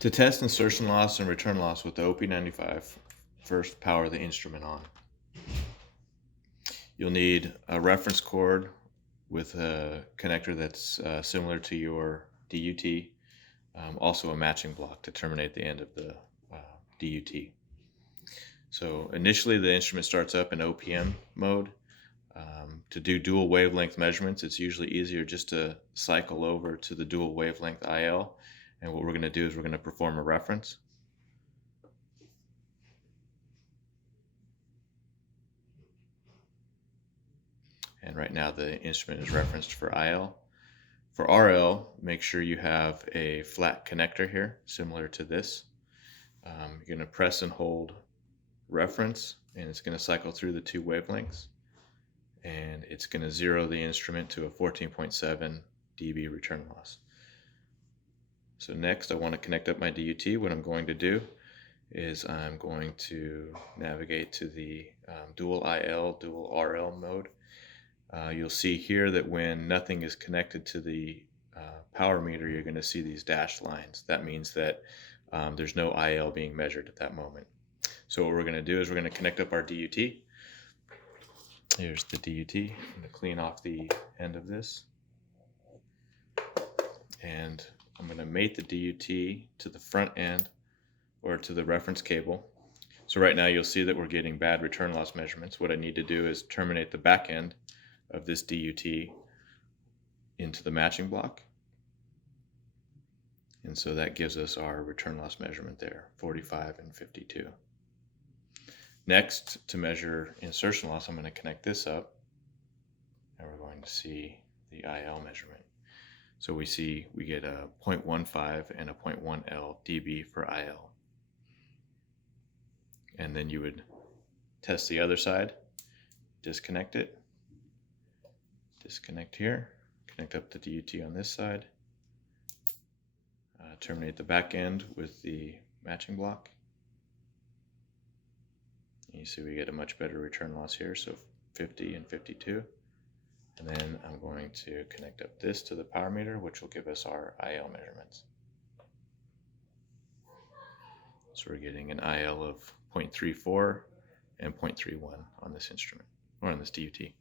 To test insertion loss and return loss with the OP925, first power the instrument on. You'll need a reference cord with a connector that's similar to your DUT, also a matching block to terminate the end of the DUT. So initially the instrument starts up in OPM mode. To do dual wavelength measurements, it's usually easier just to cycle over to the dual wavelength IL. And what we're going to do is we're going to perform a reference. And right now the instrument is referenced for IL. For RL, make sure you have a flat connector here, similar to this. You're going to press and hold reference, and it's going to cycle through the two wavelengths. And it's going to zero the instrument to a 14.7 dB return loss. So next I want to connect up my DUT. What I'm going to do is I'm going to navigate to the dual IL, dual RL mode. You'll see here that when nothing is connected to the power meter, you're going to see these dashed lines. That means that there's no IL being measured at that moment. So what we're going to do is we're going to connect up our DUT. Here's the DUT. I'm going to clean off the end of this. And I'm going to mate the DUT to the front end or to the reference cable. So right now you'll see that we're getting bad return loss measurements. What I need to do is terminate the back end of this DUT into the matching block. And so that gives us our return loss measurement there, 45 and 52. Next, to measure insertion loss, I'm going to connect this up, and we're going to see the IL measurement. So we get a 0.15 and a 0.1 dB for IL. And then you would test the other side, disconnect it, disconnect here, connect up the DUT on this side, terminate the back end with the matching block. And you see we get a much better return loss here, so 50 and 52. And then I'm going to connect up this to the power meter, which will give us our IL measurements. So we're getting an IL of 0.34 and 0.31 on this instrument, or on this DUT.